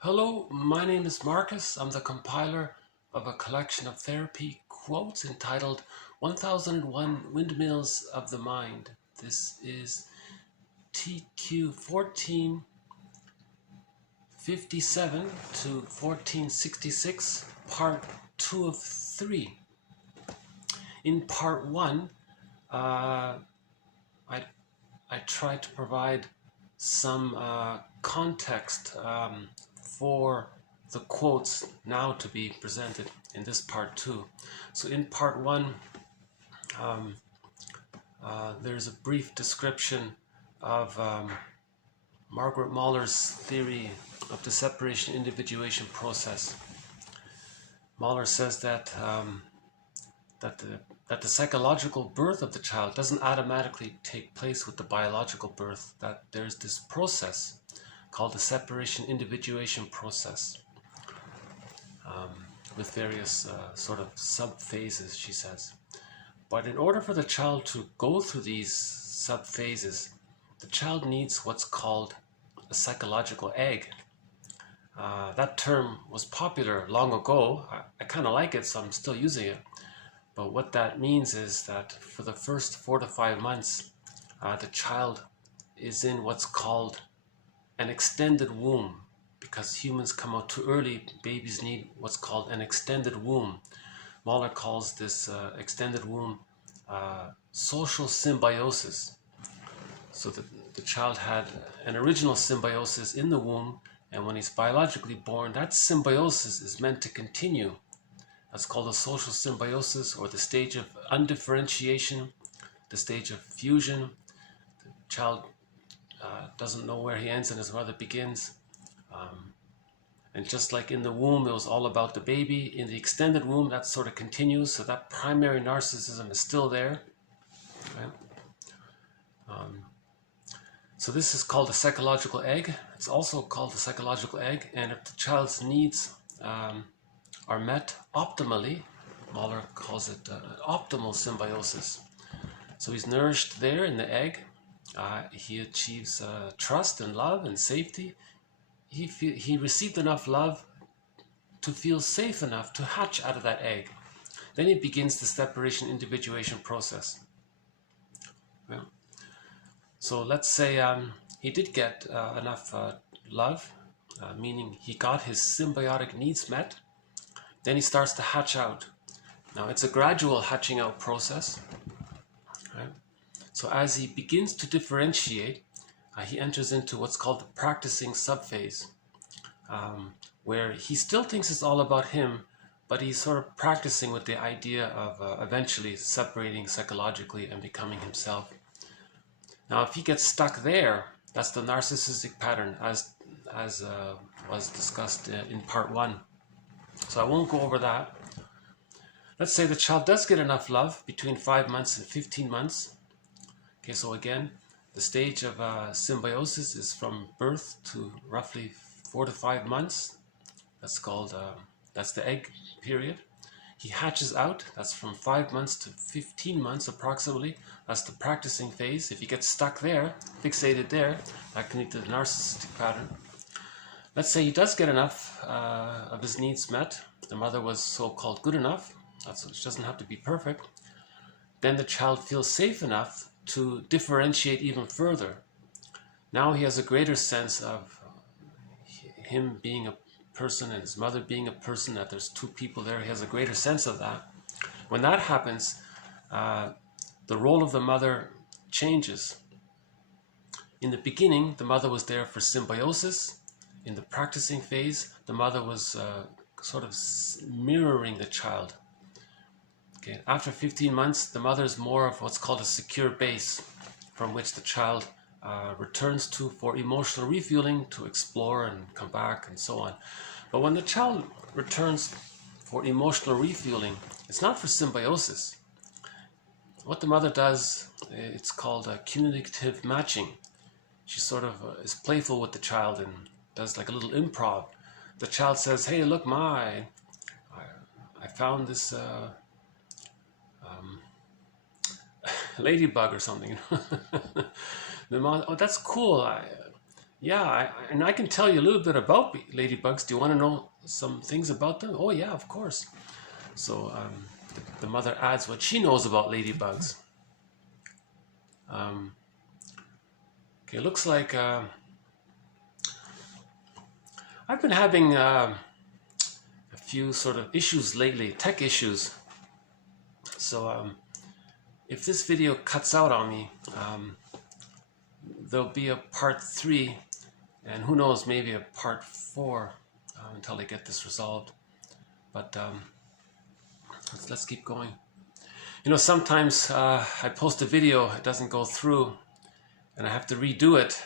Hello, my name is Marcus. I'm the compiler of a collection of therapy quotes entitled 1001 Windmills of the Mind. This is TQ 1457 to 1466, part 2 of 3. In part 1, I tried to provide some context for the quotes now to be presented in this part 2. So in part 1, there's a brief description of Margaret Mahler's theory of the separation individuation process. Mahler says that that the psychological birth of the child doesn't automatically take place with the biological birth, that there's this process called the separation individuation process with various sort of sub-phases, she says. But in order for the child to go through these sub-phases, the child needs what's called a psychological egg. That term was popular long ago. I kind of like it, so I'm still using it. But what that means is that for the first 4 to 5 months, the child is in what's called an extended womb. Because humans come out too early, babies need what's called an extended womb. Mahler calls this extended womb social symbiosis. So the child had an original symbiosis in the womb, and when he's biologically born, that symbiosis is meant to continue. That's called a social symbiosis, or the stage of undifferentiation, the stage of fusion. The child doesn't know where he ends and his mother begins. And just like in the womb, it was all about the baby, in the extended womb, that sort of continues. So that primary narcissism is still there. Right? So this is called a psychological egg. It's also called a psychological egg. And if the child's needs are met optimally, Mahler calls it optimal symbiosis. So he's nourished there in the egg. He achieves trust and love and safety. He received enough love to feel safe enough to hatch out of that egg. Then he begins the separation individuation process. Yeah. So let's say he did get enough love, meaning he got his symbiotic needs met. Then he starts to hatch out. Now it's a gradual hatching out process. Right? So as he begins to differentiate, he enters into what's called the practicing subphase, where he still thinks it's all about him, but he's sort of practicing with the idea of eventually separating psychologically and becoming himself. Now, if he gets stuck there, that's the narcissistic pattern as was discussed in part 1. So I won't go over that. Let's say the child does get enough love between 5 months and 15 months. Okay, so again, the stage of symbiosis is from birth to roughly 4 to 5 months. That's called, that's the egg period. He hatches out. That's from 5 months to 15 months approximately. That's the practicing phase. If he gets stuck there, fixated there, that can lead to the narcissistic pattern. Let's say he does get enough of his needs met. The mother was so-called good enough. It doesn't have to be perfect. Then the child feels safe enough to differentiate even further. Now he has a greater sense of him being a person and his mother being a person, that there's two people there. He has a greater sense of that. When that happens, the role of the mother changes. In the beginning, the mother was there for symbiosis. In the practicing phase, the mother was sort of mirroring the child. Okay. After 15 months, the mother is more of what's called a secure base from which the child returns to for emotional refueling, to explore and come back and so on. But when the child returns for emotional refueling, it's not for symbiosis. What the mother does, it's called communicative matching. She sort of is playful with the child and does like a little improv. The child says, "Hey, look, I found this ladybug or something." The mom, "Oh, that's cool. Yeah, and I can tell you a little bit about ladybugs. Do you want to know some things about them? Oh yeah, of course. So the mother adds what she knows about ladybugs. Okay, looks like I've been having a few sort of issues lately, tech issues. So if this video cuts out on me, there'll be a part 3, and who knows, maybe a part 4 until I get this resolved. But let's keep going. You know, sometimes I post a video, it doesn't go through, and I have to redo it.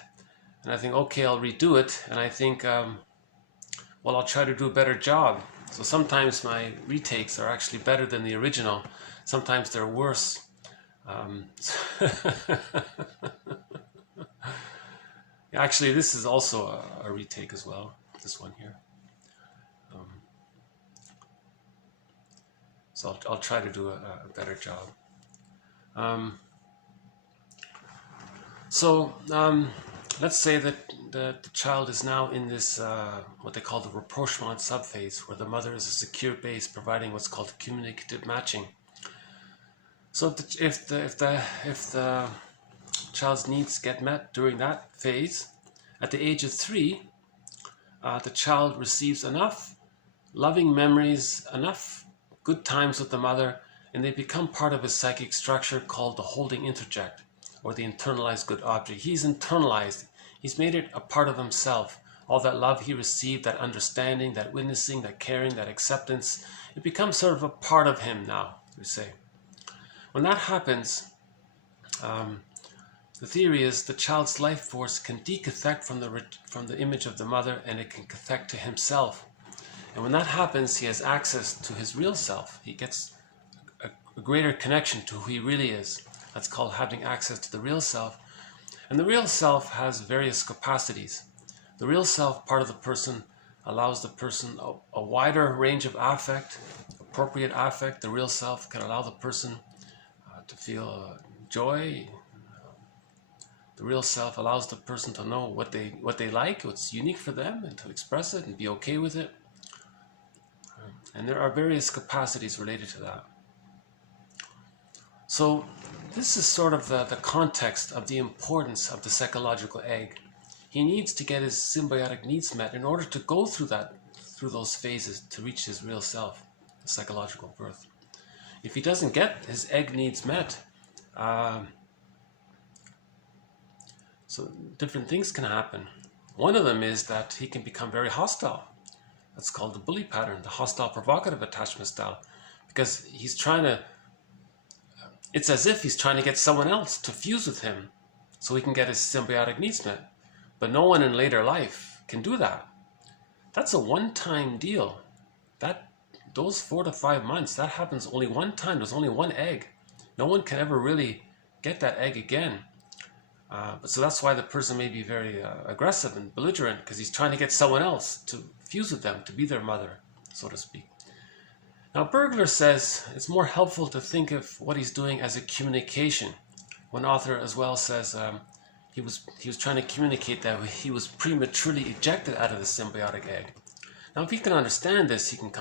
And I think, okay, I'll redo it. And I think, well, I'll try to do a better job. So sometimes my retakes are actually better than the original. Sometimes they're worse. Actually, this is also a retake as well, this one here. So I'll try to do a better job. Let's say that the child is now in this, what they call the rapprochement subphase, where the mother is a secure base providing what's called communicative matching. So if the child's needs get met during that phase, at the age of 3, the child receives enough loving memories, enough good times with the mother, and they become part of a psychic structure called the holding interject, or the internalized good object. He's internalized. He's made it a part of himself. All that love he received, that understanding, that witnessing, that caring, that acceptance, it becomes sort of a part of him now, we say. When that happens, the theory is the child's life force can decathect from the image of the mother, and it can cathect to himself. And when that happens, he has access to his real self. He gets a greater connection to who he really is. That's called having access to the real self. And the real self has various capacities. The real self part of the person allows the person a wider range of affect, appropriate affect. The real self can allow the person to feel joy. The real self allows the person to know what they like, what's unique for them, and to express it and be okay with it. And there are various capacities related to that. So this is sort of the context of the importance of the psychological egg. He needs to get his symbiotic needs met in order to go through those phases to reach his real self, the psychological birth. If he doesn't get his egg needs met, so different things can happen. One of them is that he can become very hostile. That's called the bully pattern, the hostile provocative attachment style, because he's trying to, it's as if he's trying to get someone else to fuse with him so he can get his symbiotic needs met. But no one in later life can do that. That's a one-time deal. Those 4 to 5 months, that happens only one time. There's only one egg. No one can ever really get that egg again. So that's why the person may be very aggressive and belligerent, because he's trying to get someone else to fuse with them, to be their mother, so to speak. Now, Burgner says it's more helpful to think of what he's doing as a communication. One author as well says he was trying to communicate that he was prematurely ejected out of the symbiotic egg. Now, if he can understand this, he can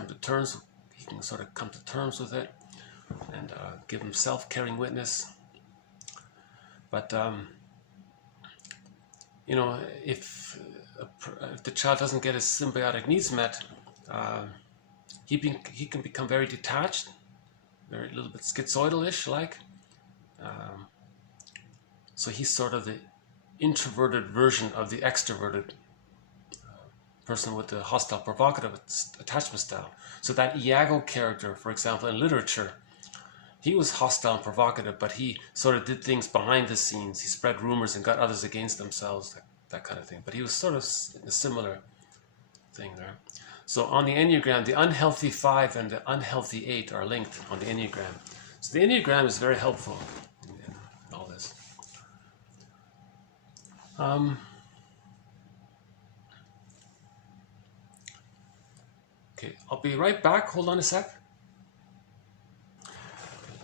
sort of come to terms with it and give himself caring witness. But you know, if the child doesn't get his symbiotic needs met, he can become very detached, a little bit schizoidal-ish like. So he's sort of the introverted version of the extroverted person with the hostile provocative attachment style. So that Iago character, for example, in literature, he was hostile and provocative, but he sort of did things behind the scenes. He spread rumors and got others against themselves, that kind of thing. But he was sort of a similar thing there. So on the Enneagram, the unhealthy 5 and the unhealthy 8 are linked on the Enneagram. So the Enneagram is very helpful in all this. Okay, I'll be right back. Hold on a sec.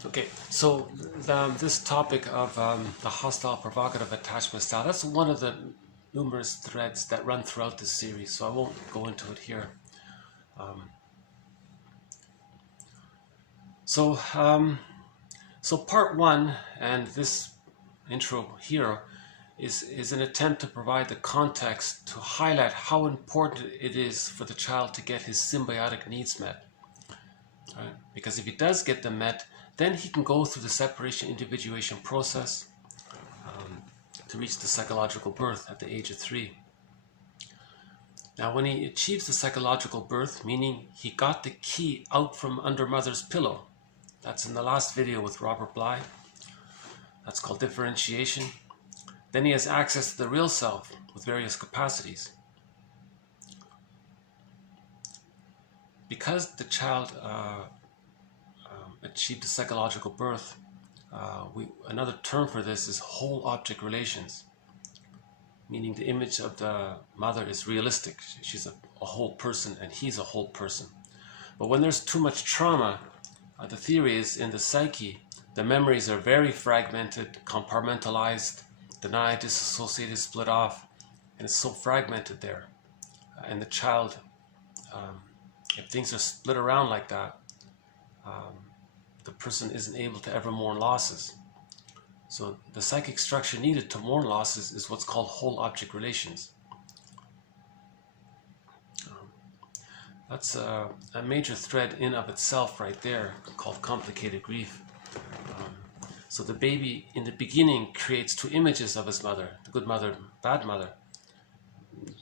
Okay, so this topic of the hostile provocative attachment style, that's one of the numerous threads that run throughout this series, so I won't go into it here. So part one, and this intro here, is an attempt to provide the context to highlight how important it is for the child to get his symbiotic needs met. Right? Because if he does get them met, then he can go through the separation individuation process to reach the psychological birth at the age of 3. Now, when he achieves the psychological birth, meaning he got the key out from under mother's pillow, that's in the last video with Robert Bly, that's called differentiation, then he has access to the real self with various capacities. Because the child achieved the psychological birth, another term for this is whole object relations, meaning the image of the mother is realistic. She's a whole person and he's a whole person. But when there's too much trauma, the theory is in the psyche, the memories are very fragmented, compartmentalized, denied, disassociated, split off, and it's so fragmented there. And the child, if things are split around like that, the person isn't able to ever mourn losses. So the psychic structure needed to mourn losses is what's called whole object relations. That's a major thread in of itself right there, called complicated grief. So the baby in the beginning creates 2 images of his mother, the good mother, bad mother.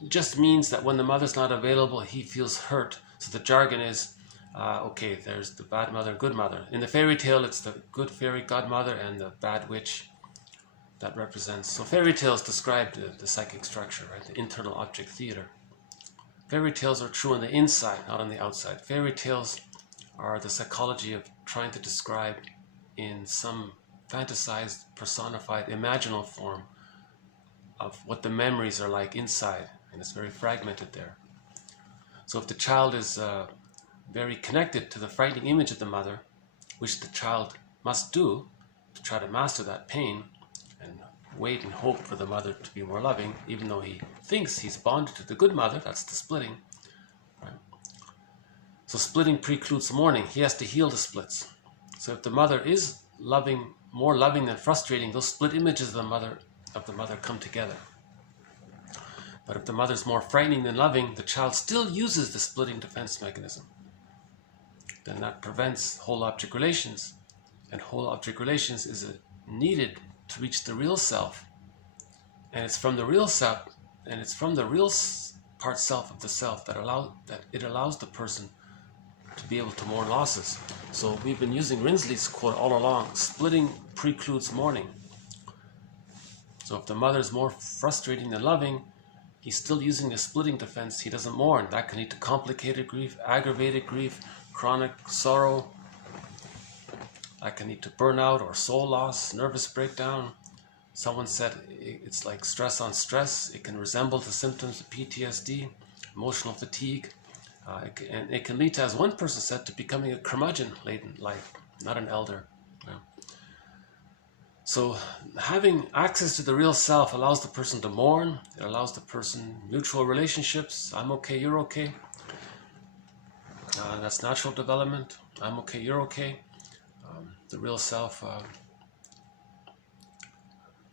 It just means that when the mother's not available, he feels hurt. So the jargon is, okay, there's the bad mother, good mother. In the fairy tale, it's the good fairy godmother and the bad witch that represents. So fairy tales describe the psychic structure, right? The internal object theater. Fairy tales are true on the inside, not on the outside. Fairy tales are the psychology of trying to describe in some fantasized, personified, imaginal form of what the memories are like inside, and it's very fragmented there. So if the child is very connected to the frightening image of the mother, which the child must do to try to master that pain and wait and hope for the mother to be more loving, even though he thinks he's bonded to the good mother, that's the splitting. Right? So splitting precludes mourning. He has to heal the splits. So if the mother is loving, more loving than frustrating, those split images of the mother come together. But if the mother's more frightening than loving, the child still uses the splitting defense mechanism. Then that prevents whole object relations. And whole object relations is needed to reach the real self. And it's from the real self, and it's from the real part self of the self that it allows the person to be able to mourn losses. So we've been using Rinsley's quote all along, splitting precludes mourning. So if the mother's more frustrating than loving, he's still using the splitting defense, he doesn't mourn. That can lead to complicated grief, aggravated grief, chronic sorrow. That can lead to burnout or soul loss, nervous breakdown. Someone said it's like stress on stress. It can resemble the symptoms of PTSD, emotional fatigue. And it can lead to, as one person said, to becoming a curmudgeon late in life, not an elder. Yeah. So having access to the real self allows the person to mourn. It allows the person mutual relationships. I'm okay, you're okay. That's natural development. I'm okay, you're okay. The real self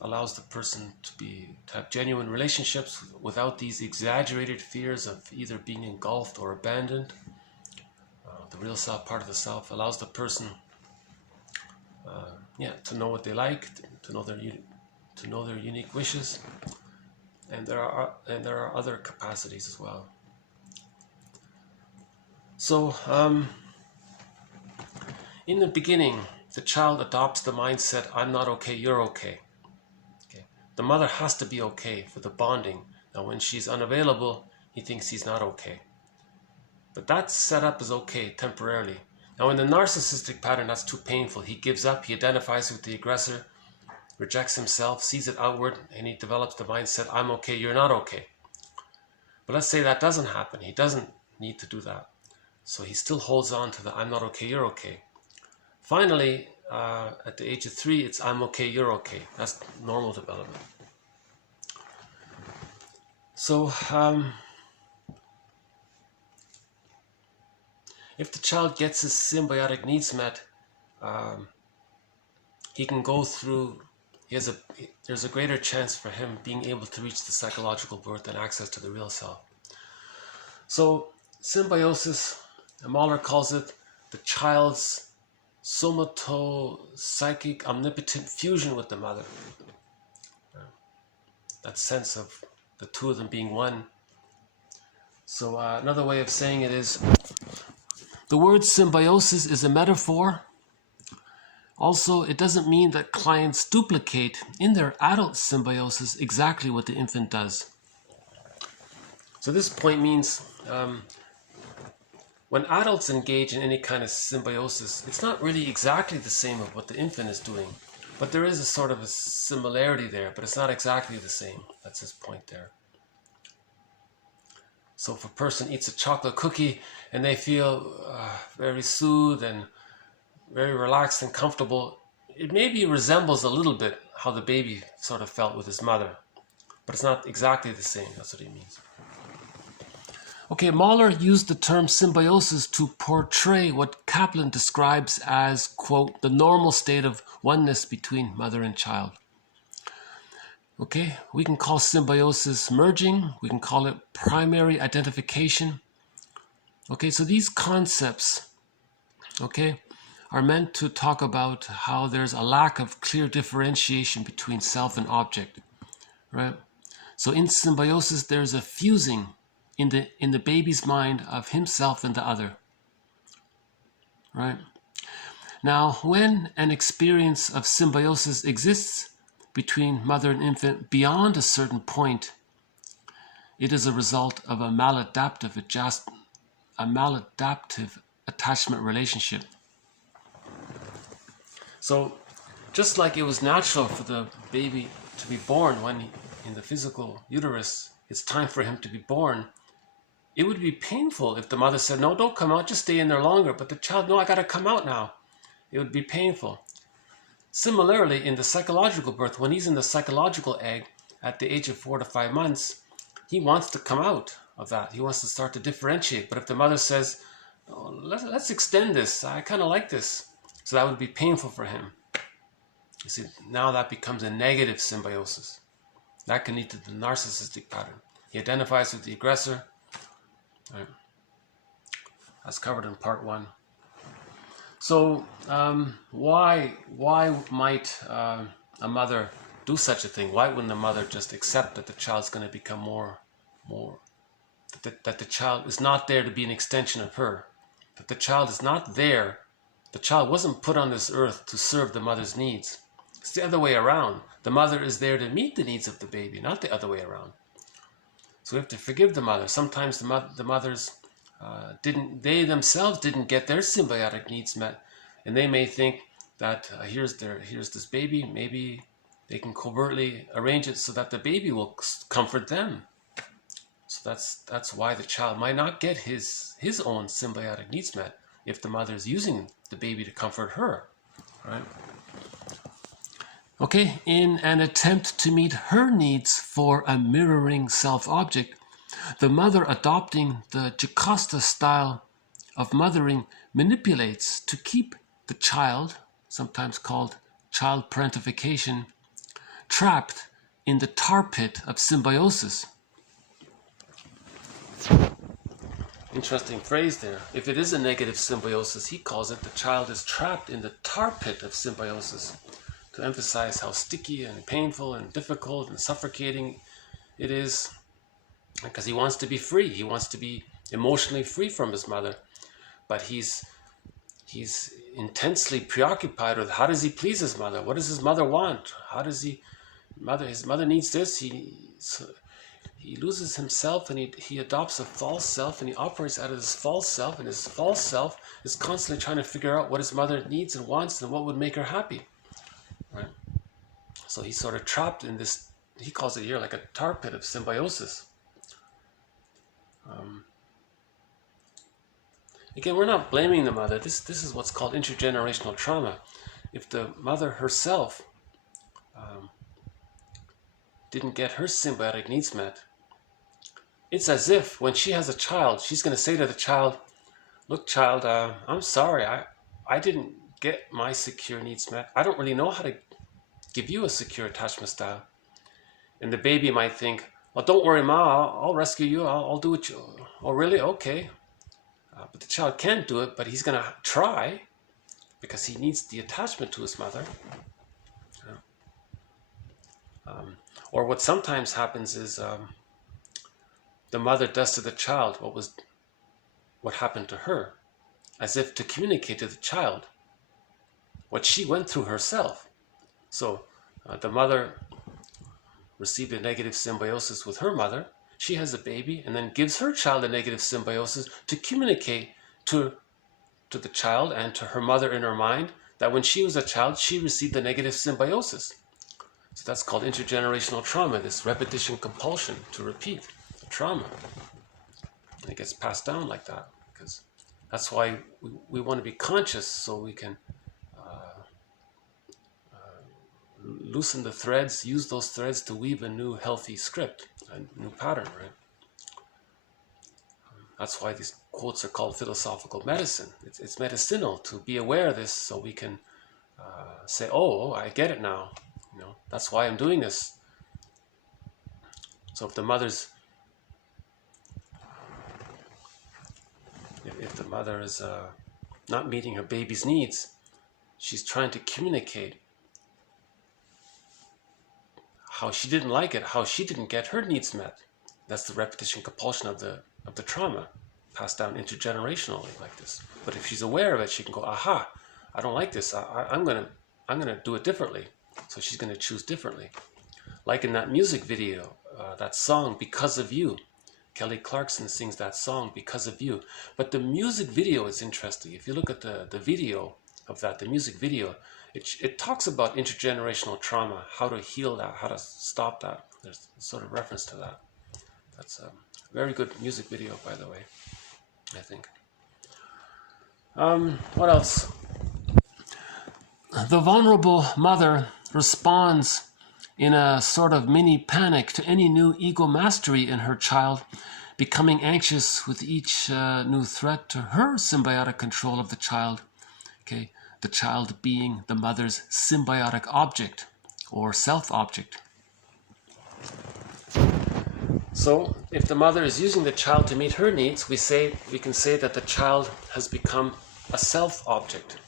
allows the person to have genuine relationships without these exaggerated fears of either being engulfed or abandoned. The real self, part of the self, allows the person to know what they like, to know their unique wishes, and there are other capacities as well. So in the beginning, the child adopts the mindset, I'm not okay, you're okay. The mother has to be okay for the bonding. Now when she's unavailable, he thinks he's not okay. But that setup is okay temporarily. Now in the narcissistic pattern, that's too painful. He gives up, he identifies with the aggressor, rejects himself, sees it outward, and he develops the mindset, I'm okay, you're not okay. But let's say that doesn't happen. He doesn't need to do that. So he still holds on to the I'm not okay, you're okay. Finally, at the age of 3, it's I'm okay, you're okay. That's normal development. So if the child gets his symbiotic needs met, he can go through, there's a greater chance for him being able to reach the psychological birth and access to the real self. So symbiosis, Mahler calls it the child's somato-psychic omnipotent fusion with the mother. That sense of the two of them being one. So another way of saying it is, the word symbiosis is a metaphor. Also, it doesn't mean that clients duplicate in their adult symbiosis exactly what the infant does. So this point means when adults engage in any kind of symbiosis, it's not really exactly the same of what the infant is doing, but there is a sort of a similarity there, but it's not exactly the same. That's his point there. So if a person eats a chocolate cookie and they feel very soothed and very relaxed and comfortable, it maybe resembles a little bit how the baby sort of felt with his mother, but it's not exactly the same. That's what he means. Okay, Mahler used the term symbiosis to portray what Kaplan describes as, quote, the normal state of oneness between mother and child. Okay, we can call symbiosis merging, we can call it primary identification. Okay, so these concepts, okay, are meant to talk about how there's a lack of clear differentiation between self and object, right? So in symbiosis, there's a fusing in the baby's mind of himself and the other, right? Now, when an experience of symbiosis exists between mother and infant beyond a certain point, it is a result of a maladaptive attachment relationship. So, just like it was natural for the baby to be born when in the physical uterus, it's time for him to be born, it would be painful if the mother said, no, don't come out, just stay in there longer. But the child, no, I got to come out now. It would be painful. Similarly, in the psychological birth, when he's in the psychological egg at the age of 4 to 5 months, he wants to come out of that. He wants to start to differentiate. But if the mother says, oh, let's extend this, I kind of like this. So that would be painful for him. You see, now that becomes a negative symbiosis. That can lead to the narcissistic pattern. He identifies with the aggressor. Right. That's covered in part 1. So why might a mother do such a thing? Why wouldn't the mother just accept that the child's going to become more that the child is not there to be an extension of her, that the child is not there, the child wasn't put on this earth to serve the mother's needs. It's the other way around. The mother is there to meet the needs of the baby, not the other way around. So we have to forgive the mother. Sometimes the mothers they themselves didn't get their symbiotic needs met, and they may think that here's this baby. Maybe they can covertly arrange it so that the baby will comfort them. So that's why the child might not get his own symbiotic needs met if the mother is using the baby to comfort her, right? Okay, in an attempt to meet her needs for a mirroring self-object, the mother adopting the Jocasta style of mothering manipulates to keep the child, sometimes called child parentification, trapped in the tar pit of symbiosis. Interesting phrase there. If it is a negative symbiosis, he calls it the child is trapped in the tar pit of symbiosis, to emphasize how sticky and painful and difficult and suffocating it is, because he wants to be free. He wants to be emotionally free from his mother, but he's intensely preoccupied with how does he please his mother? What does his mother want? How does his mother needs this. He loses himself, and he adopts a false self, and he operates out of this false self, and his false self is constantly trying to figure out what his mother needs and wants and what would make her happy. Right? So he's sort of trapped in this, he calls it here like a tar pit of symbiosis. Again, we're not blaming the mother. This is what's called intergenerational trauma. If the mother herself didn't get her symbiotic needs met, it's as if when she has a child, she's going to say to the child, look, child, I'm sorry, I didn't get my secure needs met. I don't really know how to give you a secure attachment style. And the baby might think, well, don't worry, Ma, I'll rescue you. I'll do it. Oh, really? Okay. But the child can't do it, but he's going to try because he needs the attachment to his mother. Or what sometimes happens is the mother does to the child what happened to her, as if to communicate to the child what she went through herself. So the mother received a negative symbiosis with her mother. She has a baby and then gives her child a negative symbiosis to communicate to the child and to her mother in her mind that when she was a child, she received a negative symbiosis. So that's called intergenerational trauma, this repetition compulsion to repeat the trauma. And it gets passed down like that, because that's why we want to be conscious, so we can loosen the threads, use those threads to weave a new healthy script, a new pattern, right? That's why these quotes are called philosophical medicine. It's medicinal to be aware of this, so we can say, oh, I get it now. You know, that's why I'm doing this. So if the mother is not meeting her baby's needs, she's trying to communicate how she didn't like it, how she didn't get her needs met. That's the repetition compulsion of the trauma, passed down intergenerationally like this. But if she's aware of it, she can go, aha, I don't like this. I'm gonna do it differently. So she's gonna choose differently. Like in that music video, that song "Because of You," Kelly Clarkson sings that song "Because of You." But the music video is interesting. If you look at the video of that, the music video, it talks about intergenerational trauma, how to heal that, how to stop that. There's sort of reference to that. That's a very good music video, by the way, I think. What else? The vulnerable mother responds in a sort of mini panic to any new ego mastery in her child, becoming anxious with each new threat to her symbiotic control of the child. Okay, the child being the mother's symbiotic object or self-object. So, if the mother is using the child to meet her needs, we can say that the child has become a self-object,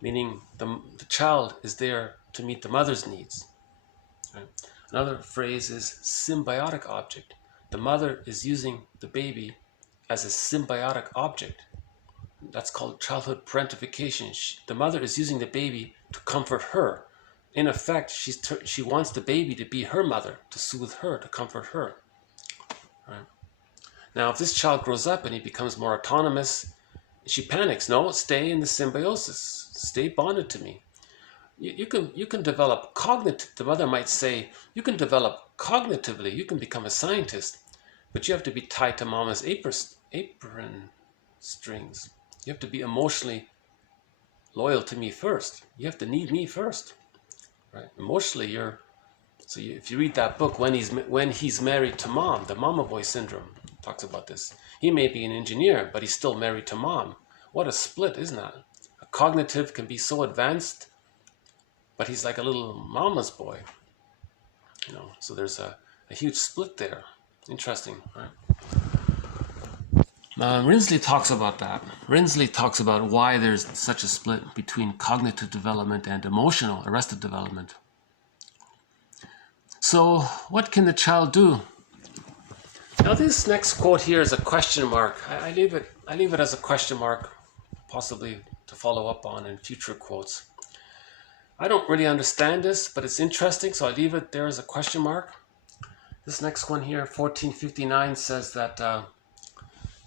meaning the child is there to meet the mother's needs. Right? Another phrase is symbiotic object. The mother is using the baby as a symbiotic object. That's called childhood parentification. The mother is using the baby to comfort her. In effect, she wants the baby to be her mother, to soothe her, to comfort her. Right? Now, if this child grows up and he becomes more autonomous, she panics. No, stay in the symbiosis. Stay bonded to me. You can develop cognitive. The mother might say, you can develop cognitively. You can become a scientist, but you have to be tied to mama's apron strings. You have to be emotionally loyal to me first. You have to need me first. Right? Emotionally, if you read that book, When He's Married to Mom, the Mama Boy Syndrome talks about this. He may be an engineer, but he's still married to mom. What a split, isn't that? A cognitive can be so advanced, but he's like a little mama's boy. You know, so there's a huge split there. Interesting, right? Rinsley talks about that. Rinsley talks about why there's such a split between cognitive development and emotional, arrested development. So, what can the child do? Now, this next quote here is a question mark. I leave it as a question mark, possibly to follow up on in future quotes. I don't really understand this, but it's interesting, so I leave it there as a question mark. This next one here, 1459, says that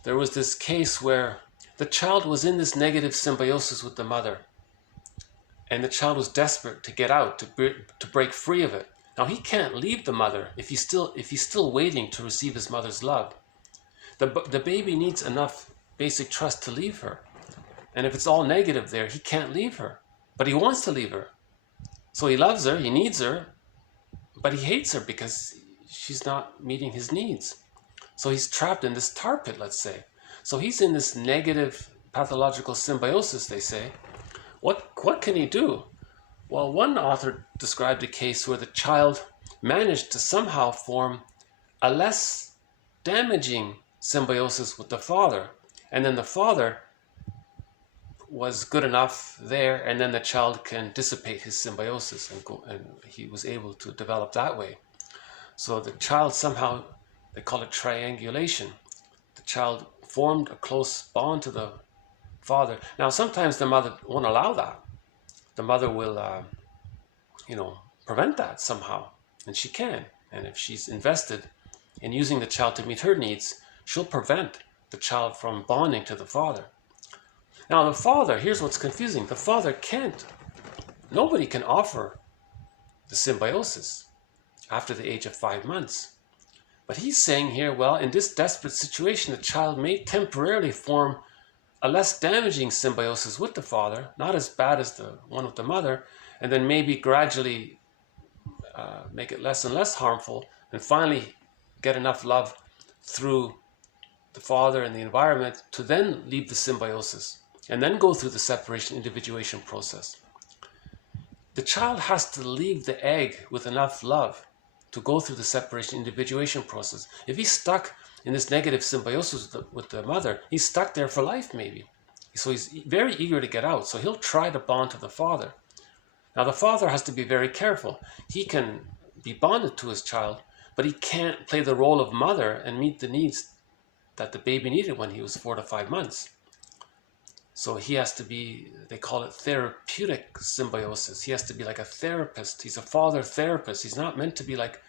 there was this case where the child was in this negative symbiosis with the mother, and the child was desperate to get out, to break free of it. Now, he can't leave the mother if he's still waiting to receive his mother's love. The baby needs enough basic trust to leave her, and if it's all negative there, he can't leave her, but he wants to leave her. So he loves her, he needs her, but he hates her because she's not meeting his needs. So he's trapped in this tar pit, let's say. So he's in this negative pathological symbiosis, they say. What can he do? Well, one author described a case where the child managed to somehow form a less damaging symbiosis with the father. And then the father was good enough there, and then the child can dissipate his symbiosis and he was able to develop that way. So the child somehow, they call it triangulation. The child formed a close bond to the father. Now, sometimes the mother won't allow that. The mother will, prevent that somehow, and she can. And if she's invested in using the child to meet her needs, she'll prevent the child from bonding to the father. Now, the father, here's what's confusing. The father can't. Nobody can offer the symbiosis after the age of 5 months. But he's saying here, well, in this desperate situation, the child may temporarily form a less damaging symbiosis with the father, not as bad as the one with the mother, and then maybe gradually make it less and less harmful, and finally get enough love through the father and the environment to then leave the symbiosis, and then go through the separation individuation process. The child has to leave the egg with enough love to go through the separation individuation process. If he's stuck in this negative symbiosis with the mother, he's stuck there for life maybe. So he's very eager to get out. So he'll try to bond to the father. Now the father has to be very careful. He can be bonded to his child, but he can't play the role of mother and meet the needs that the baby needed when he was 4 to 5 months. So he has to be, they call it therapeutic symbiosis. He has to be like a therapist. He's a father therapist. He's not meant to be like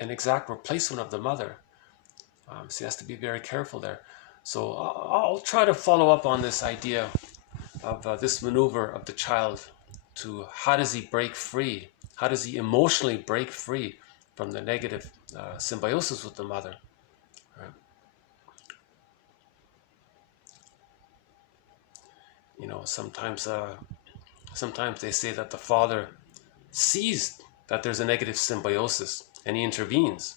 an exact replacement of the mother. So he has to be very careful there. So I'll try to follow up on this idea of this maneuver of the child to how does he break free? How does he emotionally break free from the negative symbiosis with the mother? Right? You know, sometimes they say that the father sees that there's a negative symbiosis and he intervenes.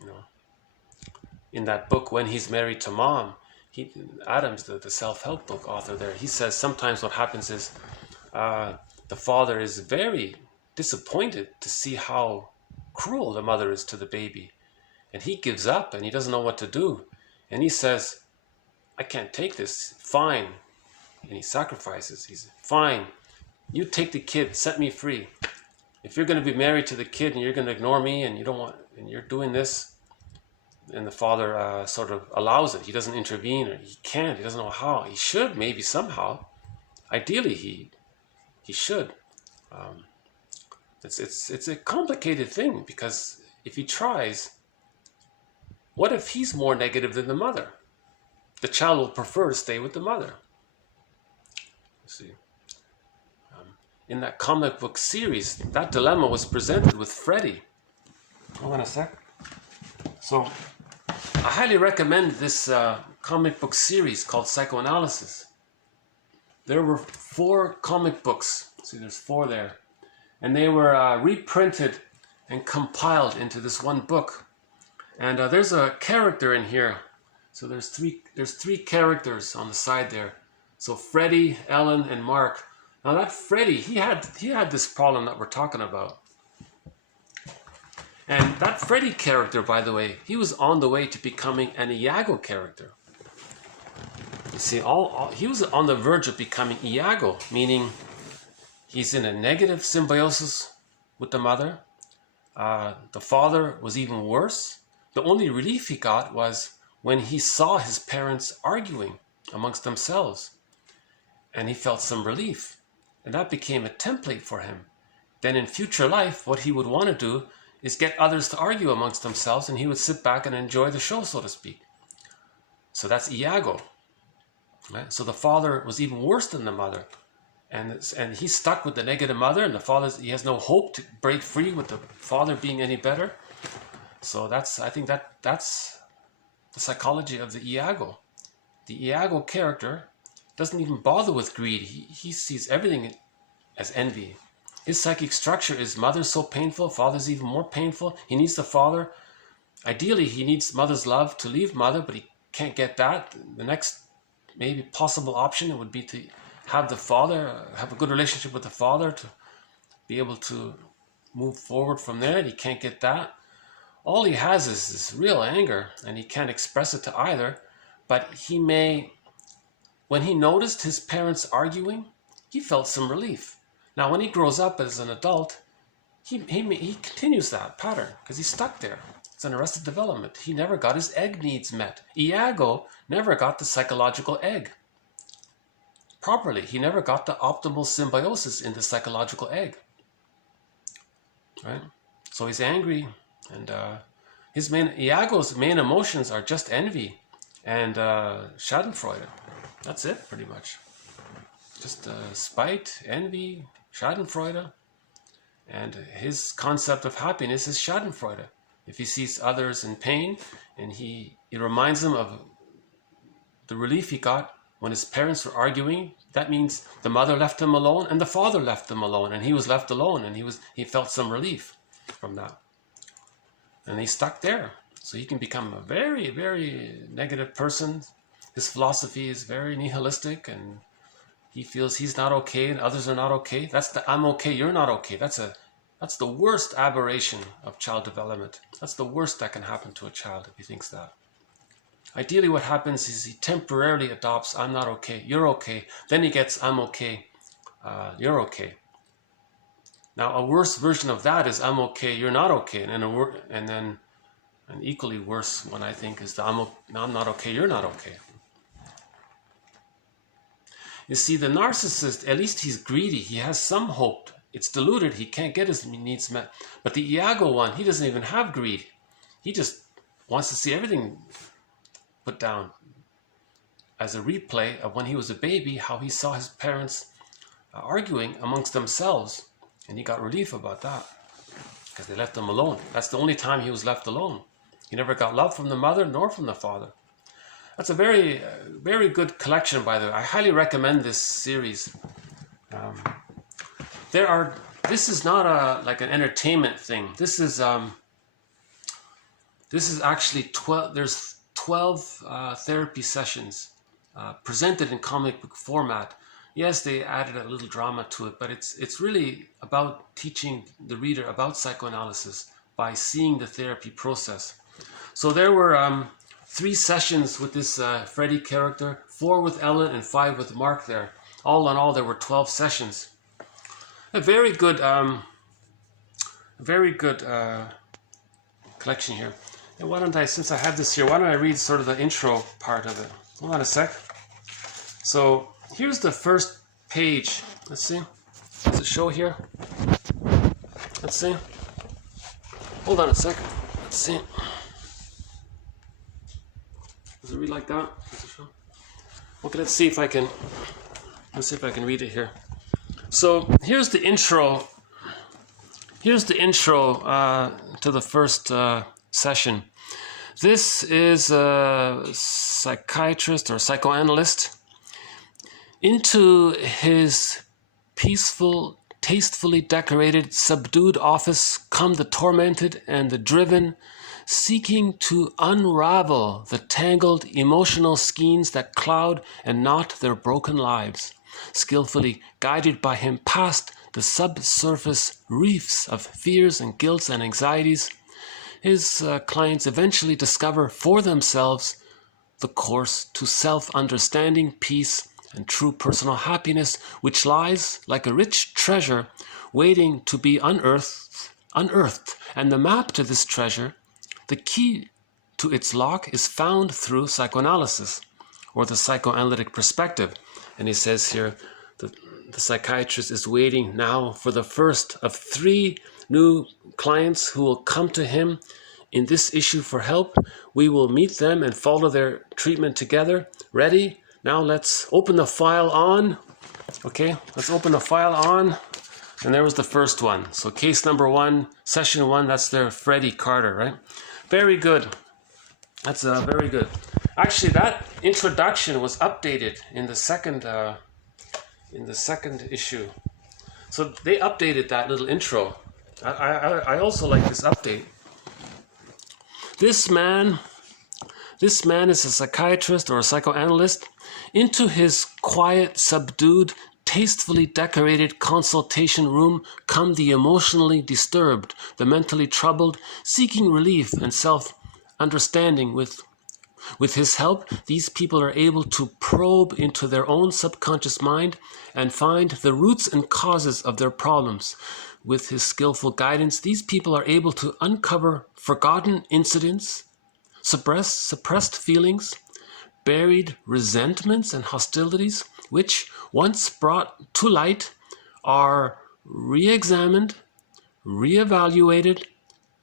You know, in that book, When He's Married to Mom, Adams, the self-help book author there, he says sometimes what happens is the father is very disappointed to see how cruel the mother is to the baby. And he gives up and he doesn't know what to do. And he says, I can't take this, fine. And he sacrifices. He's fine. You take the kid, set me free. If you're going to be married to the kid and you're going to ignore me and you don't want, and you're doing this, and the father sort of allows it. He doesn't intervene, or he can't. He doesn't know how. He should, maybe somehow. Ideally, he should. It's a complicated thing because if he tries, what if he's more negative than the mother? The child will prefer to stay with the mother. See, in that comic book series, that dilemma was presented with Freddy. Hold on a sec. So, I highly recommend this comic book series called Psychoanalysis. There were 4 comic books. See, there's 4 there. And they were reprinted and compiled into this one book. And there's a character in here. So there's three characters on the side there. So Freddie, Ellen, and Mark. Now that Freddie, he had this problem that we're talking about. And that Freddie character, by the way, he was on the way to becoming an Iago character. You see, he was on the verge of becoming Iago, meaning he's in a negative symbiosis with the mother. The father was even worse. The only relief he got was when he saw his parents arguing amongst themselves. And he felt some relief. And that became a template for him. Then in future life, what he would want to do is get others to argue amongst themselves, and he would sit back and enjoy the show, so to speak. So that's Iago. Right? So the father was even worse than the mother. And he's stuck with the negative mother, and he has no hope to break free with the father being any better. So I think that's the psychology of the Iago. The Iago character doesn't even bother with greed. He sees everything as envy. His psychic structure is mother's so painful, father's even more painful. He needs the father. Ideally, he needs mother's love to leave mother, but he can't get that. The next maybe possible option would be to have the father, have a good relationship with the father to be able to move forward from there. He can't get that. All he has is this real anger, and he can't express it to either. But he may, when he noticed his parents arguing, he felt some relief. Now, when he grows up as an adult, he continues that pattern because he's stuck there. It's an arrested development. He never got his egg needs met. Iago never got the psychological egg properly. He never got the optimal symbiosis in the psychological egg. Right? So he's angry, and Iago's main emotions are just envy and Schadenfreude. That's it, pretty much. Just spite, envy, Schadenfreude, and his concept of happiness is Schadenfreude. If he sees others in pain, and it reminds him of the relief he got when his parents were arguing, that means the mother left him alone and the father left him alone, and he was left alone, and he felt some relief from that. And he's stuck there. So he can become a very, very negative person. His philosophy is very nihilistic, and he feels he's not okay and others are not okay. That's the I'm okay, you're not okay. That's the worst aberration of child development. That's the worst that can happen to a child if he thinks that. Ideally, what happens is he temporarily adopts I'm not okay, you're okay. Then he gets I'm okay, you're okay. Now, a worse version of that is I'm okay, you're not okay. And then an equally worse one, I think, is the I'm not okay, you're not okay. You see, the narcissist, at least he's greedy. He has some hope. It's deluded. He can't get his needs met. But the Iago one, he doesn't even have greed. He just wants to see everything put down as a replay of when he was a baby, how he saw his parents arguing amongst themselves. And he got relief about that because they left him alone. That's the only time he was left alone. He never got love from the mother nor from the father. That's a very, very good collection, by the way. I highly recommend this series. This is not like an entertainment thing. This is actually 12. There's 12 therapy sessions presented in comic book format. Yes, they added a little drama to it, but it's really about teaching the reader about psychoanalysis by seeing the therapy process. So there were 3 sessions with this Freddy character, 4 with Ellen and 5 with Mark there. All in all, there were 12 sessions. A very good collection here. And why don't I, since I have this here, why don't I read sort of the intro part of it? Hold on a sec. So here's the first page. Let's see. Does it show here? Let's see. Hold on a sec. Let's see. Does it read like that? Does it show? Okay, let's see if I can read it here. So here's the intro. Here's the intro to the first session. This is a psychiatrist or psychoanalyst. Into his peaceful, tastefully decorated, subdued office come the tormented and the driven, seeking to unravel the tangled emotional skeins that cloud and knot their broken lives, skillfully guided by him past the subsurface reefs of fears and guilts and anxieties. His clients eventually discover for themselves the course to self-understanding, peace, and true personal happiness, which lies like a rich treasure waiting to be unearthed, and the map to this treasure, the key to its lock, is found through psychoanalysis or the psychoanalytic perspective. And he says here that the psychiatrist is waiting now for the first of 3 new clients who will come to him in this issue for help. We will meet them and follow their treatment together. Ready? Now let's open the file on. Okay, let's open the file on. And there was the first one. So case number 1, session 1, that's their Freddie Carter, right? Very good. That's very good. Actually, that introduction was updated in the second issue. So they updated that little intro. I also like this update. This man is a psychiatrist or a psychoanalyst. Into his quiet, subdued, tastefully decorated consultation room come the emotionally disturbed, the mentally troubled, seeking relief and self-understanding. With his help, these people are able to probe into their own subconscious mind and find the roots and causes of their problems. With his skillful guidance, these people are able to uncover forgotten incidents, suppressed feelings, buried resentments and hostilities, which, once brought to light, are re-examined, re-evaluated,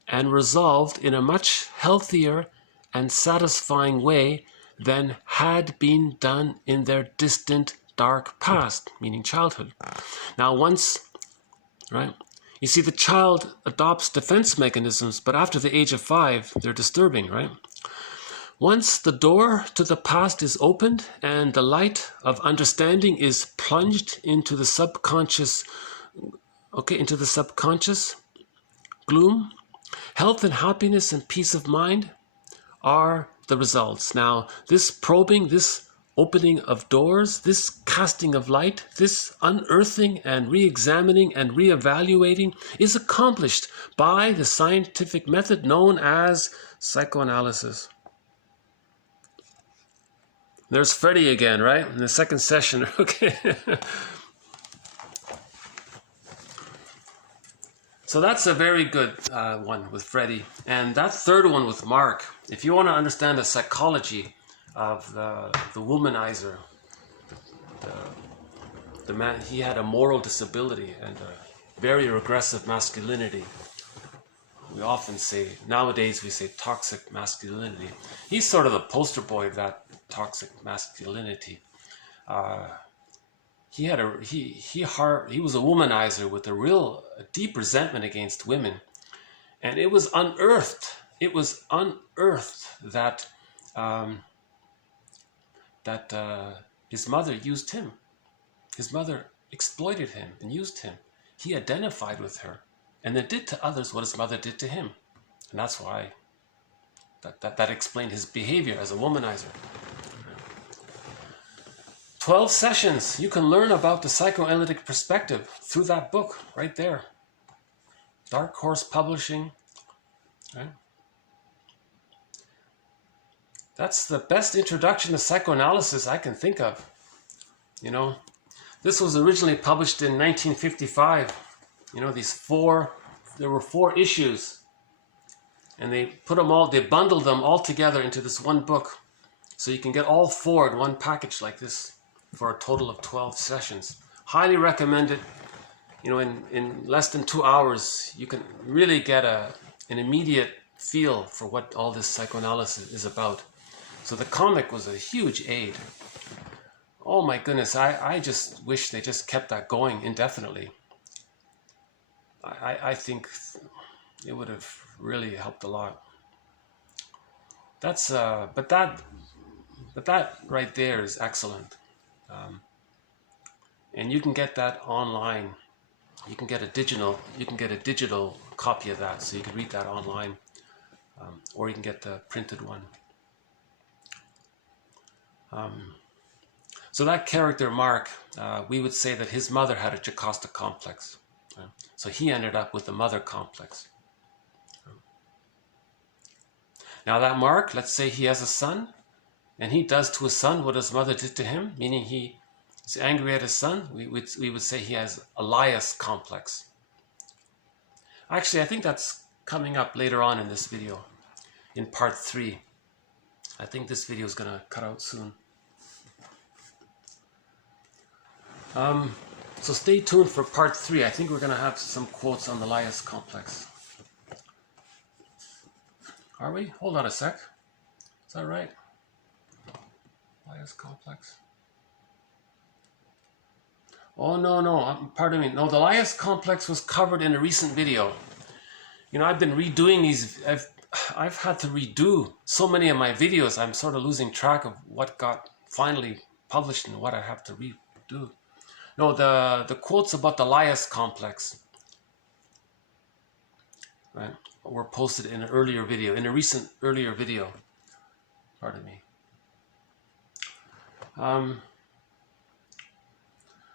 and resolved in a much healthier and satisfying way than had been done in their distant, dark past, meaning childhood. Now, right? You see, the child adopts defense mechanisms, but after the age of 5, they're disturbing, right? Once the door to the past is opened and the light of understanding is plunged into the subconscious, gloom, health and happiness and peace of mind are the results. Now, this probing, this opening of doors, this casting of light, this unearthing and re-examining and re-evaluating is accomplished by the scientific method known as psychoanalysis. There's Freddie again, right? In the second session, okay. So that's a very good one with Freddie. And that third one with Mark, if you want to understand the psychology of the womanizer, the man, he had a moral disability and a very regressive masculinity. We often say, nowadays we say toxic masculinity. He's sort of the poster boy of that toxic masculinity. He was a womanizer with a real deep resentment against women, and it was unearthed. It was unearthed that his mother used him. His mother exploited him and used him. He identified with her, and then did to others what his mother did to him, and that's why that explained his behavior as a womanizer. 12 sessions. You can learn about the psychoanalytic perspective through that book right there. Dark Horse Publishing. Right? That's the best introduction to psychoanalysis I can think of. You know, this was originally published in 1955. You know, there were 4 issues. And they bundled them all together into this one book. So you can get all 4 in one package like this, for a total of 12 sessions. Highly recommend it. You know, in less than 2 hours, you can really get an immediate feel for what all this psychoanalysis is about. So the comic was a huge aid. Oh my goodness, I just wish they just kept that going indefinitely. I think it would have really helped a lot. That's but that right there is excellent. And you can get that online. You can get a digital copy of that, so you can read that online, or you can get the printed one. So that character Mark, we would say that his mother had a Jocasta complex, so he ended up with the mother complex. Now that Mark, let's say he has a son, and he does to his son what his mother did to him, meaning he is angry at his son. We would say he has Elias complex. Actually, I think that's coming up later on in this video, in part 3. I think this video is going to cut out soon. So stay tuned for part 3. I think we're going to have some quotes on the Elias complex. Are we? Hold on a sec. Is that right? Elias complex. Oh, no, pardon me. No, the Elias complex was covered in a recent video. You know, I've been redoing these. I've had to redo so many of my videos. I'm sort of losing track of what got finally published and what I have to redo. No, the quotes about the Elias complex, right, were posted in an earlier video, in a recent earlier video. Pardon me.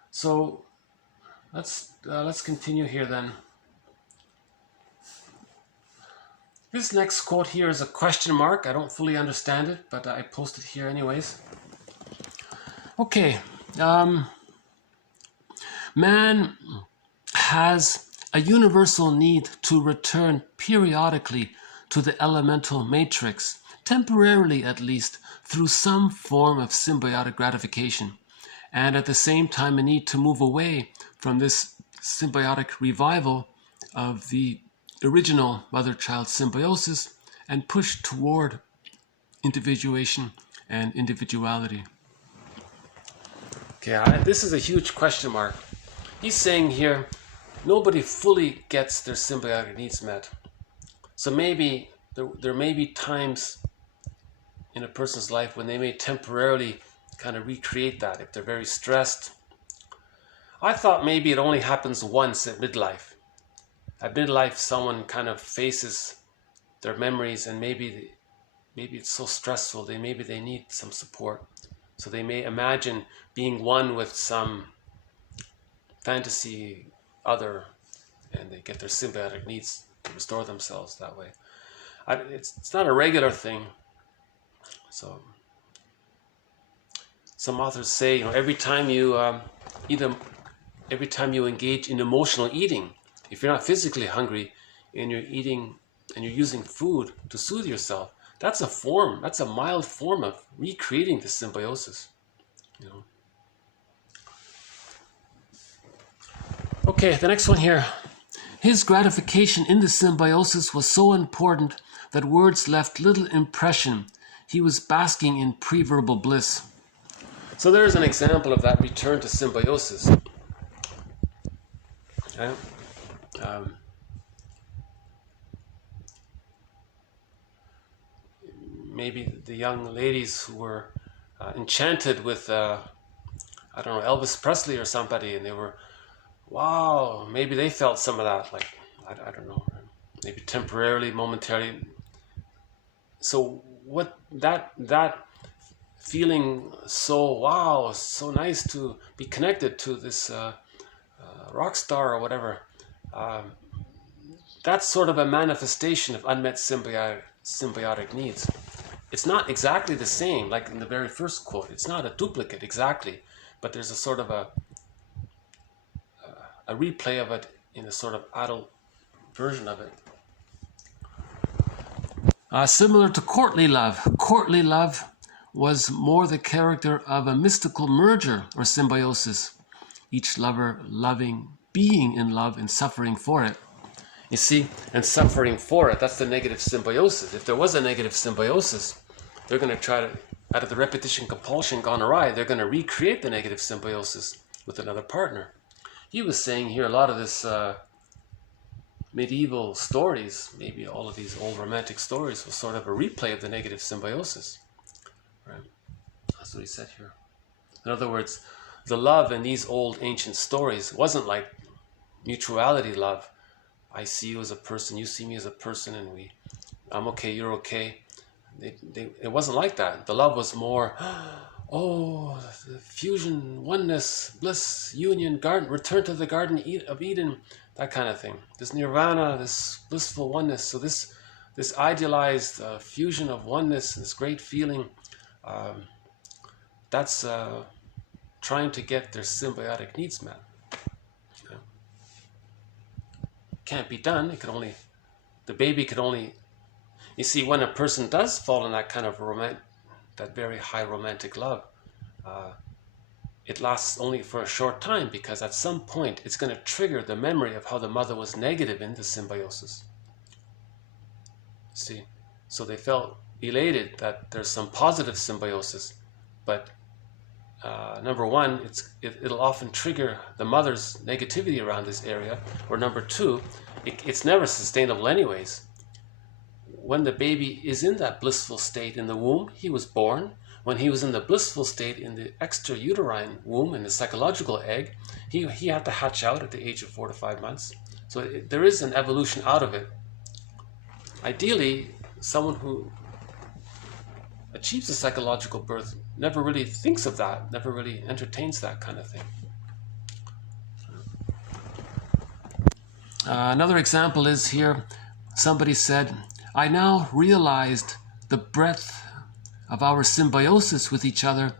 So let's continue here then. This next quote here is a question mark. I don't fully understand it, but I post it here anyways. Okay. Man has a universal need to return periodically to the elemental matrix, temporarily at least, through some form of symbiotic gratification, and at the same time a need to move away from this symbiotic revival of the original mother-child symbiosis and push toward individuation and individuality. Okay, this is a huge question mark. He's saying here, nobody fully gets their symbiotic needs met. So maybe there may be times in a person's life when they may temporarily kind of recreate that if they're very stressed. I thought maybe it only happens once at midlife. At midlife, someone kind of faces their memories, and maybe it's so stressful, maybe they need some support. So they may imagine being one with some fantasy other, and they get their symbiotic needs to restore themselves that way. It's not a regular thing. So some authors say, every time you every time you engage in emotional eating, if you're not physically hungry and you're eating and you're using food to soothe yourself, that's a mild form of recreating the symbiosis. Okay, the next one here. His gratification in the symbiosis was so important that words left little impression. He was basking in pre-verbal bliss. So there's an example of that return to symbiosis. Okay. Maybe the young ladies who were enchanted with, Elvis Presley or somebody, and they were, wow, maybe they felt some of that, like, I don't know, maybe temporarily, momentarily. So what that feeling, so wow, so nice to be connected to this rock star or whatever, that's sort of a manifestation of unmet symbiotic needs. It's not exactly the same, like in the very first quote. It's not a duplicate exactly, but there's a sort of a replay of it in a sort of adult version of it. Similar to courtly love. Courtly love was more the character of a mystical merger or symbiosis, each lover loving, being in love and suffering for it. You see, and suffering for it, that's the negative symbiosis. If there was a negative symbiosis, they're going to try to, out of the repetition compulsion gone awry, they're going to recreate the negative symbiosis with another partner. He was saying here a lot of this medieval stories, maybe all of these old romantic stories, was sort of a replay of the negative symbiosis. Right? That's what he said here. In other words, the love in these old ancient stories wasn't like mutuality love. I see you as a person, you see me as a person, and I'm okay, you're okay. It wasn't like that. The love was more, oh, the fusion, oneness, bliss, union, garden, return to the Garden of Eden, that kind of thing. This nirvana, this blissful oneness. So this idealized fusion of oneness, this great feeling, that's trying to get their symbiotic needs met. Can't be done. The baby could only. You see, when a person does fall in that kind of that very high romantic love, it lasts only for a short time, because at some point it's going to trigger the memory of how the mother was negative in the symbiosis. See, so they felt elated that there's some positive symbiosis, but number one, it'll often trigger the mother's negativity around this area, or number two, it's never sustainable anyways. when the baby is in that blissful state in the womb, he was born. When he was in the blissful state in the extrauterine womb, in the psychological egg, he had to hatch out at the age of 4 to 5 months. So there is an evolution out of it. Ideally, someone who achieves a psychological birth never really thinks of that, never really entertains that kind of thing. Another example is here, somebody said, I now realized the breadth of our symbiosis with each other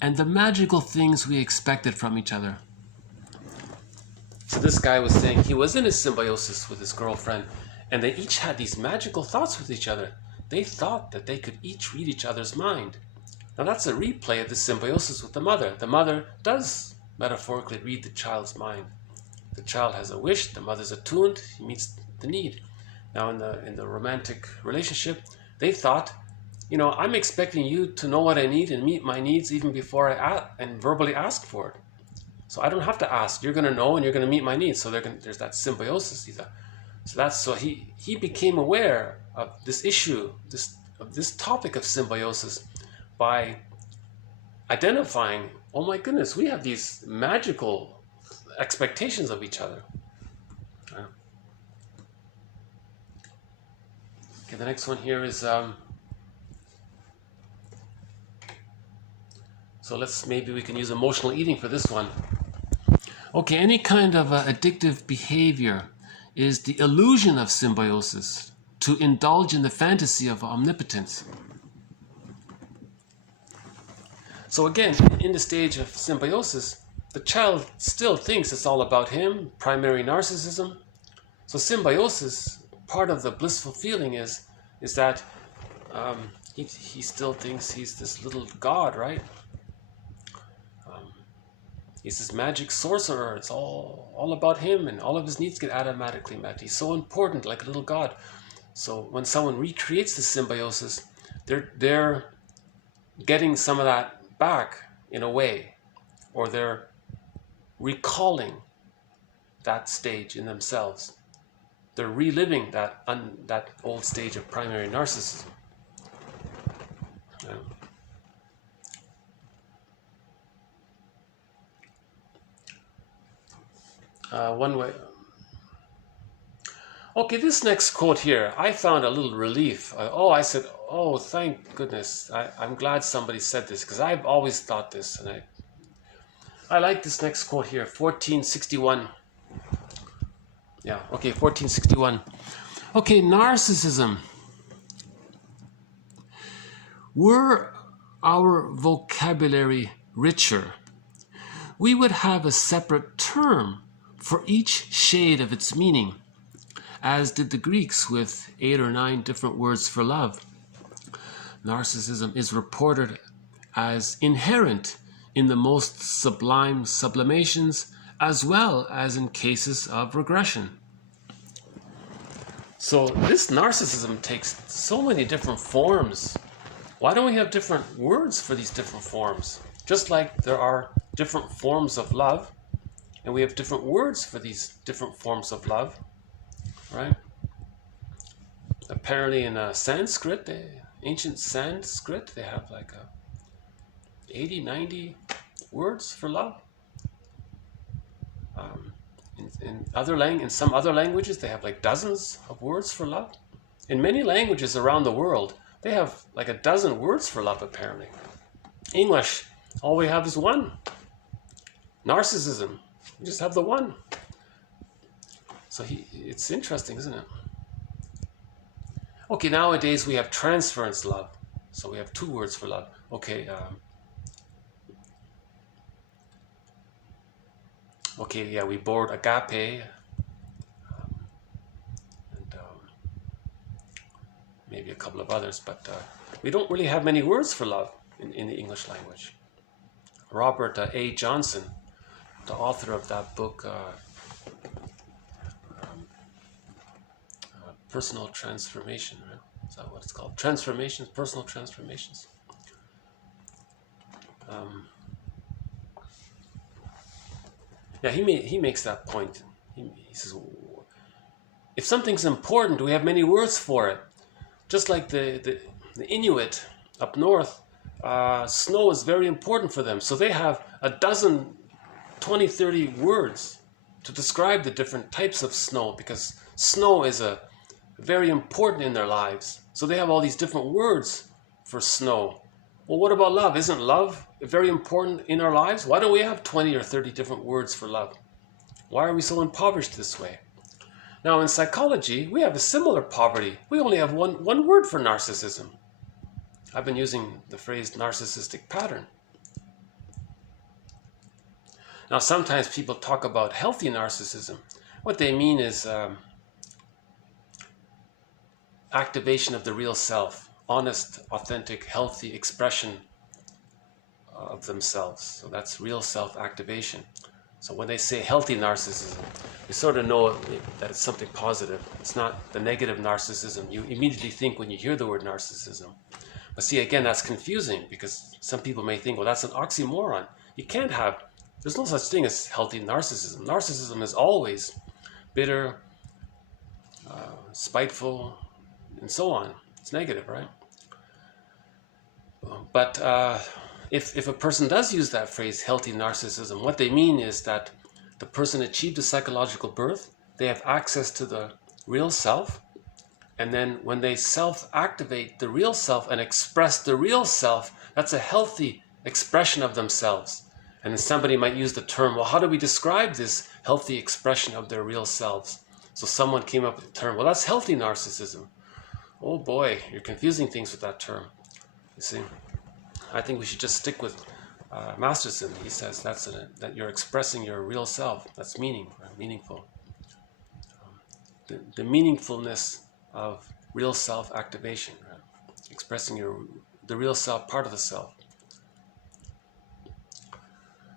and the magical things we expected from each other. So this guy was saying he was in his symbiosis with his girlfriend, and they each had these magical thoughts with each other. They thought that they could each read each other's mind. Now that's a replay of the symbiosis with the mother. The mother does metaphorically read the child's mind. The child has a wish, the mother's attuned, he meets the need. Now in the romantic relationship, they thought, you know, I'm expecting you to know what I need and meet my needs even before and verbally ask for it. So I don't have to ask. You're going to know and you're going to meet my needs. So there's that symbiosis. So he became aware of this issue, this topic of symbiosis, by identifying, oh my goodness, we have these magical expectations of each other. Okay, the next one here is so maybe we can use emotional eating for this one. Okay, any kind of addictive behavior is the illusion of symbiosis, to indulge in the fantasy of omnipotence. So again, in the stage of symbiosis, the child still thinks it's all about him, primary narcissism. So symbiosis, part of the blissful feeling is that he still thinks he's this little god, right? He's this magic sorcerer. It's all about him, and all of his needs get automatically met. He's so important, like a little god. So when someone recreates the symbiosis, they're getting some of that back in a way, or they're recalling that stage in themselves. They're reliving that old stage of primary narcissism. One way. Okay, this next quote here, I found a little relief. I said, oh, thank goodness. I'm glad somebody said this, because I've always thought this, and I like this next quote here, 1461. Yeah, okay, 1461. Okay, narcissism. Were our vocabulary richer, we would have a separate term for each shade of its meaning, as did the Greeks with 8 or 9 different words for love. Narcissism is reported as inherent in the most sublime sublimations, as well as in cases of regression. So this narcissism takes so many different forms. Why don't we have different words for these different forms? Just like there are different forms of love, and we have different words for these different forms of love, right? Apparently in Sanskrit, ancient Sanskrit, they have like 80, 90 words for love. In some other languages, they have like dozens of words for love. In many languages around the world, they have like a dozen words for love, apparently. English, all we have is one. Narcissism, we just have the one. So it's interesting, isn't it? Okay, nowadays we have transference love. So we have 2 words for love. Okay, we board agape, and maybe a couple of others, but we don't really have many words for love in the English language. Robert A. Johnson, the author of that book, Personal Transformation, right? Is that what it's called? Transformations, Personal Transformations. Yeah, he makes that point. He says, if something's important, we have many words for it. Just like the Inuit up north, snow is very important for them. So they have a dozen, 20, 30 words to describe the different types of snow, because snow is very important in their lives. So they have all these different words for snow. Well, what about love? Isn't love very important in our lives? Why don't we have 20 or 30 different words for love? Why are we so impoverished this way? Now, in psychology, we have a similar poverty. We only have one word for narcissism. I've been using the phrase narcissistic pattern. Now, sometimes people talk about healthy narcissism. What they mean is activation of the real self, honest, authentic, healthy expression of themselves. So that's real self activation. So when they say healthy narcissism, you sort of know that it's something positive. It's not the negative narcissism you immediately think when you hear the word narcissism. But see, again, that's confusing, because some people may think, well, that's an oxymoron. There's no such thing as healthy narcissism. Narcissism is always bitter, spiteful, and so on. It's negative, right? But if a person does use that phrase, healthy narcissism, what they mean is that the person achieved a psychological birth, they have access to the real self, and then when they self-activate the real self and express the real self, that's a healthy expression of themselves. And then somebody might use the term, well, how do we describe this healthy expression of their real selves? So someone came up with the term, well, that's healthy narcissism. Oh boy, you're confusing things with that term. You see, I think we should just stick with Masterson. He says that you're expressing your real self. That's meaningful. The meaningfulness of real self activation, right? Expressing the real self, part of the self.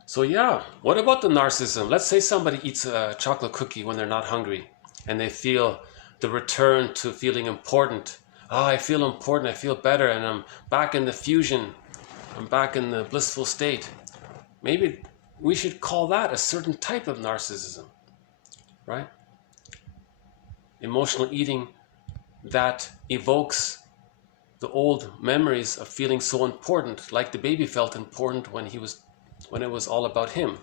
So yeah, what about the narcissism? Let's say somebody eats a chocolate cookie when they're not hungry, and they feel the return to feeling important. I feel important, I feel better, and I'm back in the fusion. I'm back in the blissful state. Maybe we should call that a certain type of narcissism, right? Emotional eating that evokes the old memories of feeling so important, like the baby felt important when it was all about him.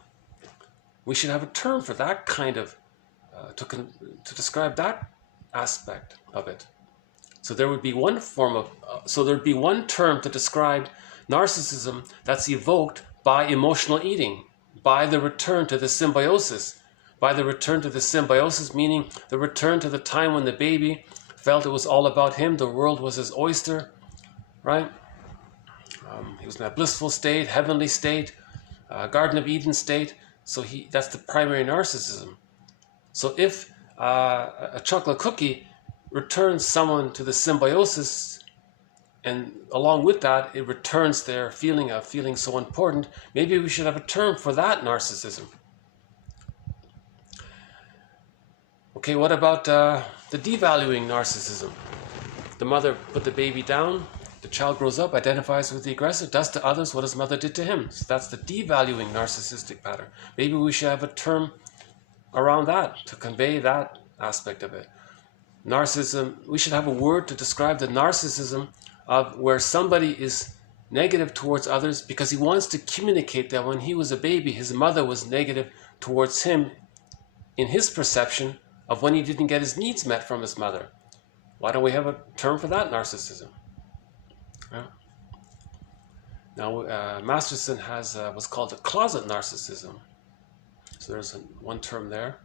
We should have a term for that kind of, to describe that aspect of it. So there would be one term to describe narcissism that's evoked by emotional eating, by the return to the symbiosis. By the return to the symbiosis, meaning the return to the time when the baby felt it was all about him, the world was his oyster, right? He was in that blissful state, heavenly state, Garden of Eden state. So that's the primary narcissism. So if a chocolate cookie returns someone to the symbiosis, and along with that, it returns their feeling of feeling so important, maybe we should have a term for that narcissism. Okay, what about the devaluing narcissism? The mother put the baby down, the child grows up, identifies with the aggressor, does to others what his mother did to him. So that's the devaluing narcissistic pattern. Maybe we should have a term around that to convey that aspect of it. Narcissism, we should have a word to describe the narcissism of where somebody is negative towards others because he wants to communicate that when he was a baby, his mother was negative towards him in his perception of when he didn't get his needs met from his mother. Why don't we have a term for that narcissism? Yeah. Now, Masterson has what's called a closet narcissism. So there's one term there.